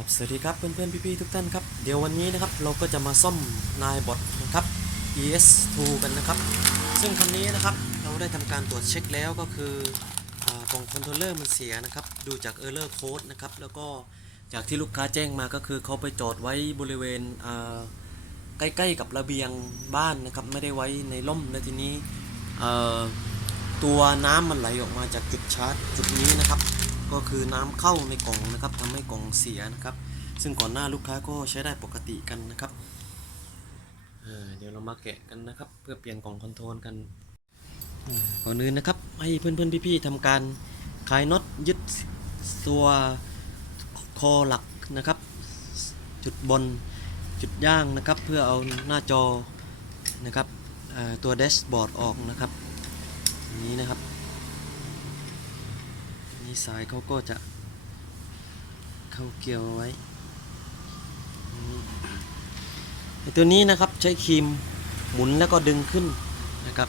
ครับสวัสดีครับเพื่อนๆพี่ๆทุกท่านครับเดี๋ยววันนี้นะครับเราก็จะมาซ่อมนายบอทนะครับ ES2 กันนะครับ ซึ่งคันนี้นะครับเราได้ทำการตรวจเช็คแล้วก็คือกล่องคอนโทรลเลอร์มันเสียนะครับดูจาก Error Code นะครับแล้วก็จากที่ลูกค้าแจ้งมาก็คือเขาไปจอดไว้บริเวณใกล้ๆกับระเบียงบ้านนะครับไม่ได้ไว้ในร่มแล้วทีนี้ตัวน้ำมันไหลออกมาจากจุดชาร์จจุดนี้นะครับ ก็คือน้ำเข้าในกล่องนะครับทำให้กล่องเสียนะครับ ซึ่งก่อนหน้าลูกค้าก็ใช้ได้ปกติกันนะครับเเดี๋ยวเรามาแกะกันนะครับ เพื่อเปลี่ยนกล่องคอนโทรลกันก่อนอื่นนะครับ ให้เพื่อนๆพี่ๆทำการคลายน็อตยึดตัวคอหลักนะครับ จุดบนจุดย่างนะครับ เพื่อเอาหน้าจอนะครับตัวแดชบอร์ดออกนะครับนี้นะครับ นี่สายเขาก็จะเข้าเกี่ยวไว้ไอตัวนี้นะครับใช้ครีมหมุนแล้วก็ดึงขึ้นนะครับ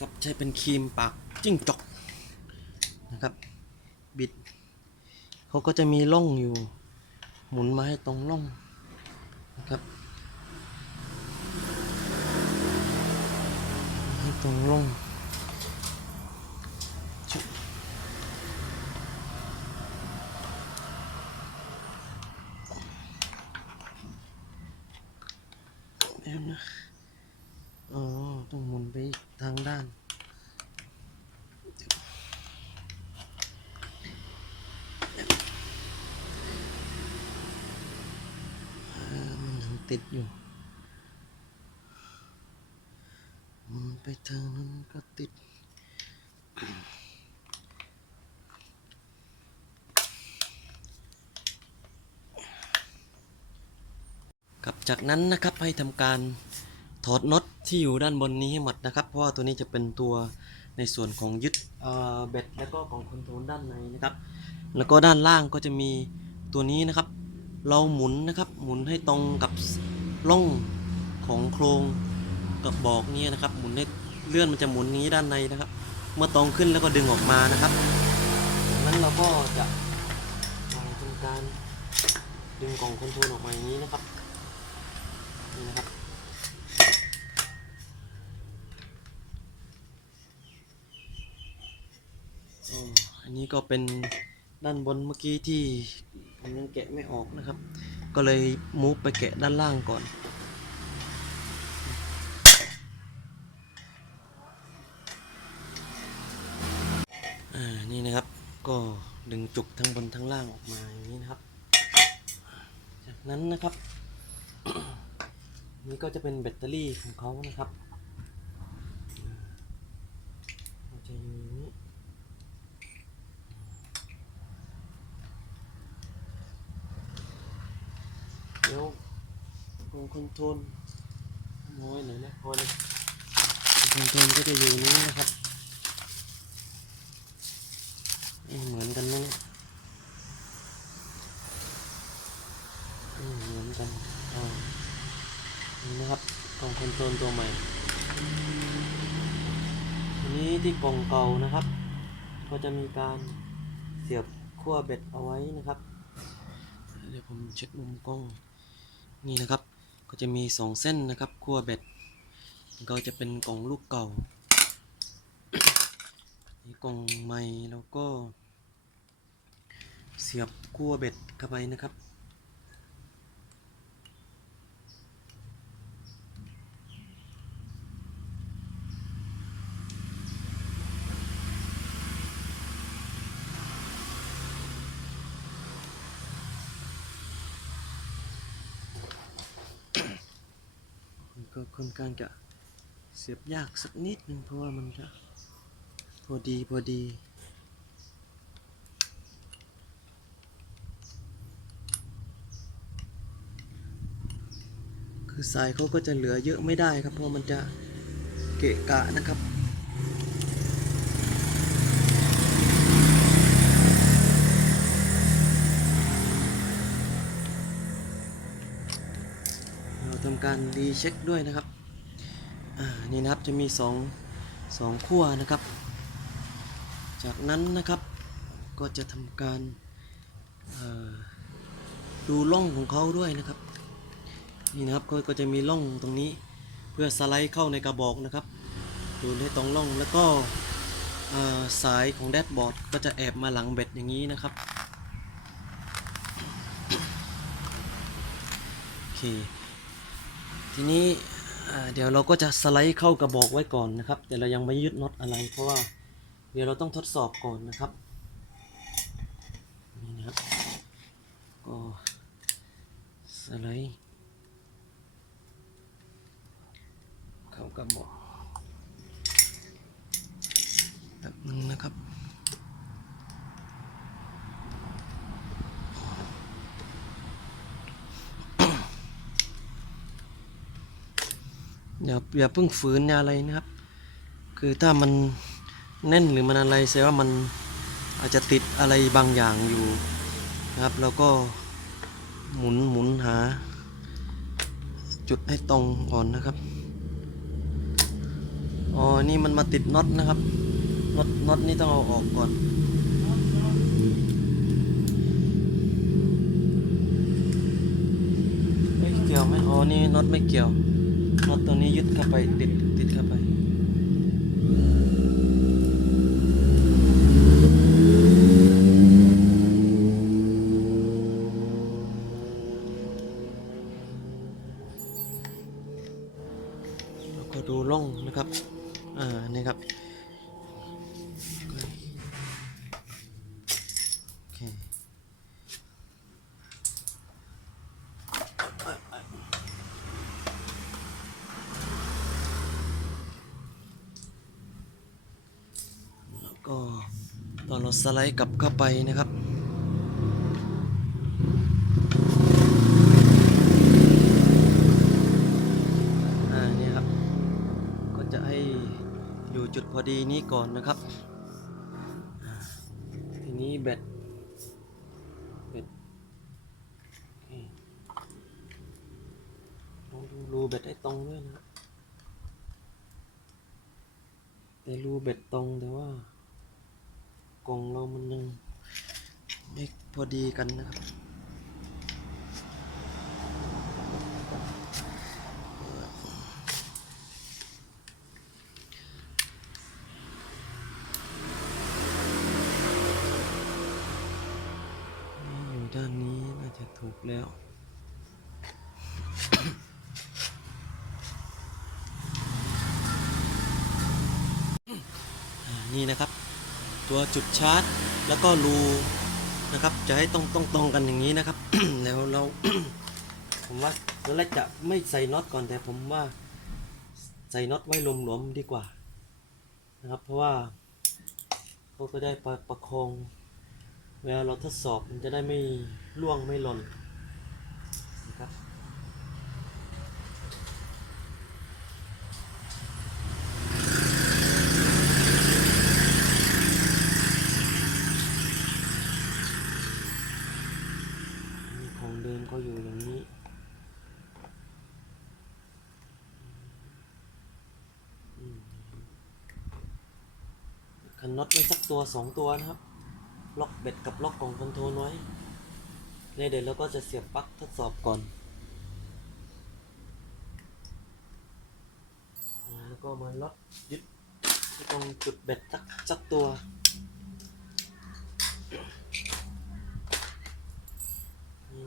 ครับใช้เป็นครีมปากจิ้งจกนะครับ บิด เขาก็จะมีร่องอยู่ หมุนมาให้ตรงร่องนะครับให้ตรงร่องชึบเดี๋ยวนะอ๋อ ต้องหมุนไปอีกทางด้าน มันยัง ติดอยู่มันไปทางนั้นก็ติด ครับจากนั้นนะครับให้ทำการถอดน็อตที่อยู่ด้านบนนี้ให้หมดนะครับ เพราะว่าตัวนี้จะเป็นตัวในส่วนของยึดเอ่อเบ็ดแล้วก็ของคอนโทรลด้านในนะครับ แล้วก็ด้านล่างก็จะมีตัวนี้นะครับ เราหมุนนะครับ หมุนให้ตรงกับร่องของโครงกับบอกนี้นะครับ หมุนให้เลื่อนมันจะหมุนนี้ด้านในนะครับ เมื่อตรงขึ้นแล้วก็ดึงออกมานะครับนั้นเราก็จะทำการดึงกล่องคอนโทรลออกมาอย่างนี้นะครับนี่นะครับอ๋ออันนี้ก็เป็นด้านบนเมื่อกี้ที่ ผมยังแกะไม่ออกนะครับ ก็เลยมูฟไปแกะด้านล่างก่อนอ่านี่นะครับก็ดึงจุกทั้งบนทั้งล่างออกมาอย่างนี้นะครับ จากนั้นนะครับ นี่ก็จะเป็นแบตเตอรี่ของเขานะครับอ่าจะอยู่อย่างนี้ เดี๋ยวก งคอนโทรลน้อยหน่อยนะพอเลยคอนโทรลก็จะอยู่นี้นะครับเอ้ยเหมือนกันนะเนี่ยเอ้ยเหมือนกันอ่านี่นะครับกล่องคอนโทรลตัวใหม่อันนี้ที่กล่องเก่านะครับ ก็จะมีการเสียบขั้วเบ็ดเอาไว้นะครับ เดี๋ยวผมเช็คมุมกล้องนี่นะครับ ก็จะมีสองเส้นนะครับขั้วเบ็ด ก็จะเป็นกล่องลูกเก่านี่กล่องใหม่แล้วก็ เสียบขั้วเบ็ดเข้าไปนะครับ ก็ค่อนข้างจะเสียบยากสักนิดนึงเพราะว่ามันจะพอดีพอดีคือสายเขาก็จะเหลือเยอะไม่ได้ครับเพราะมันจะเกะกะนะครับ เราทำการรีเช็คด้วยนะครับนี่นะครับจะมีสองสองขั้วนะครับ จากนั้นนะครับก็จะทำการดูร่องของเขาด้วยนะครับ นี่นะครับก็จะมีร่องตรงนี้เพื่อสไลด์เข้าในกระบอกนะครับ ดูให้ตรงร่องแล้วก็สายของแดชบอร์ดก็จะแอบมาหลังเบ็ดอย่างนี้นะครับโอเค ทีนี้เดี๋ยวเราก็จะสไลด์เข้ากระบอกไว้ก่อนนะครับ แต่เรายังไม่ยึดน็อตอะไร เพราะว่าเดี๋ยวเราต้องทดสอบก่อนนะครับนี่นะครับก็สไลด์เข้ากระบอกแบบนึงนะครับ อย่าอย่าเพิ่งฝืนอย่าอะไรนะครับ คือถ้ามันแน่นหรือมันอะไรแสดงว่ามันอาจจะติดอะไรบางอย่างอยู่นะครับ แล้วก็หมุนหมุนหา จุดให้ตรงก่อนนะครับอ๋อนี่มันมาติดน็อตนะครับน็อตน็อตนี่ต้องเอาออกก่อนไม่เกี่ยวไหมอ๋อนี่น็อตไม่เกี่ยว น็อตตัวนี้ยึดเข้าไปติดติดเข้าไปแล้วก็ดูร่องนะครับ อ่า นี่ครับ โอเค แล้วก็ตอนเราส ไลด์กลับเข้าไปนะครับอ่าเนี่ยครับ ก็จะให้อยู่จุดพอดีนี้ก่อนนะครับ ทีนี้แบตแบตลองดูรูแบตให้ตรงด้วยนะแต่รูแบตตรงแต่ว่า องเรามันยังไม่พอดีกันนะครับอยู่ด้านนี้น่าจะถูกแล้วนี่นะครับ ตัวจุดชาร์จ แล้วก็รูนะครับ จะให้ต้องต้องตรงกันอย่างนี้นะครับ แล้วเราผมว่าตอนแรกจะไม่ใส่น็อตก่อนแต่ผมว่าใส่น็อตไว้หลวมๆดีกว่านะครับ เพราะว่าก็ก็ได้ประประคองเวลาเราทดสอบมันจะได้ไม่ล่วงไม่หล่นนะครับ นี่ ของเดิมก็อยู่อย่างนี้ คันน็อตไว้สักตัวสองตัวนะครับ ล็อกเบ็ดกับล็อกของคอนโทรลไว้เนี่ยเดี๋ยวเราก็จะเสียบปลั๊กทดสอบก่อน แล้วก็มาล็อกยึดที่ตรงจุดเบ็ดสักสักตัว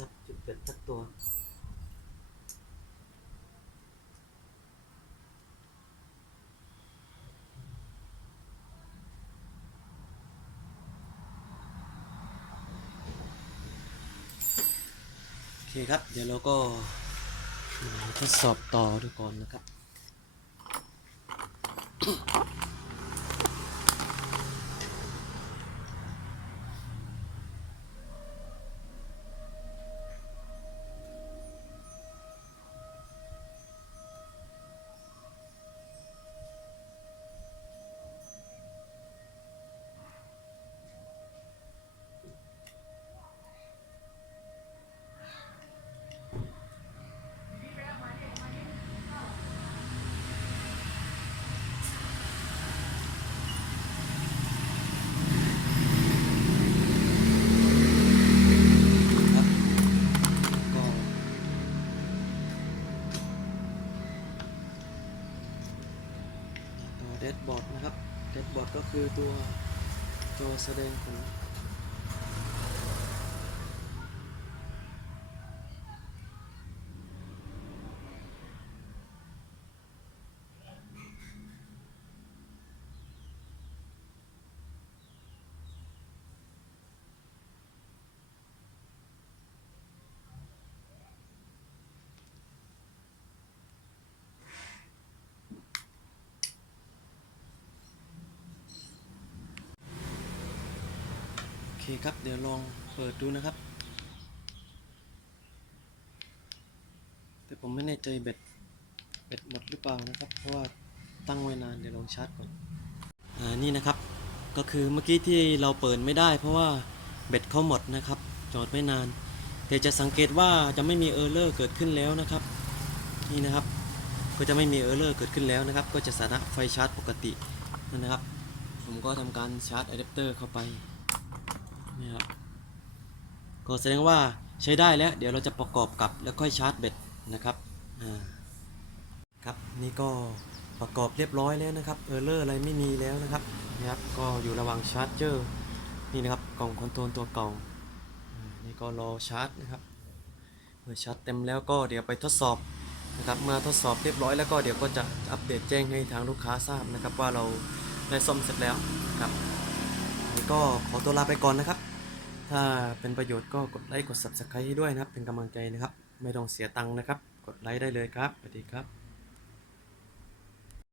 นะจุด เบ็ดสักตัว โอเคครับ เดี๋ยวเราก็ทดสอบต่อดูก่อนนะครับ คือตัวตัวแสดงขอ คครับ เดี๋ยวลองเปิดดูนะครับ แต่ผมไม่แน่ใจแบตแบตหมดหรือเปล่านะครับ เพราะว่าตั้งไว้นานเดี๋ยวลองชาร์จก่อน อ่า นี่นะครับ ก็คือเมื่อกี้ที่เราเปิดไม่ได้ เพราะว่าแบตเขาหมดนะครับ จอดไม่นาน แต่จะสังเกตว่าจะไม่มีเออร์เลอร์เกิดขึ้นแล้วนะครับ นี่นะครับ ก็จะไม่มีเออร์เลอร์เกิดขึ้นแล้วนะครับ ก็จะสถานะไฟชาร์จปกตินะครับ ผมก็ทำการชาร์จอะแดปเตอร์เข้าไป นี่ครับก็แสดงว่าใช้ได้แล้วเดี๋ยวเราจะประกอบกับแล้วค่อยชาร์จแบตนะครับครับนี่ก็ประกอบเรียบร้อยแล้วนะครับเออร์เลอร์อะไรไม่มีแล้วนะครับนะครับก็อยู่ระหว่างชาร์จเจอร์นี่นะครับกล่องคอนโทรลตัวเก่านี่ก็รอชาร์จนะครับเมื่อชาร์จเต็มแล้วก็เดี๋ยวไปทดสอบนะครับเมื่อทดสอบเรียบร้อยแล้วก็เดี๋ยวก็จะอัปเดตแจ้งให้ทางลูกค้าทราบนะครับว่าเราได้ซ่อมเสร็จแล้วครับนนี้ก็ขอตัวลาไปก่อนนะครับ ถ้าเป็นประโยชน์ก็กดไลค์กด subscribe ให้ด้วยนะครับ เป็นกำลังใจนะครับ ไม่ต้องเสียตังค์นะครับ กดไลค์ได้เลยครับสวัสดีครับ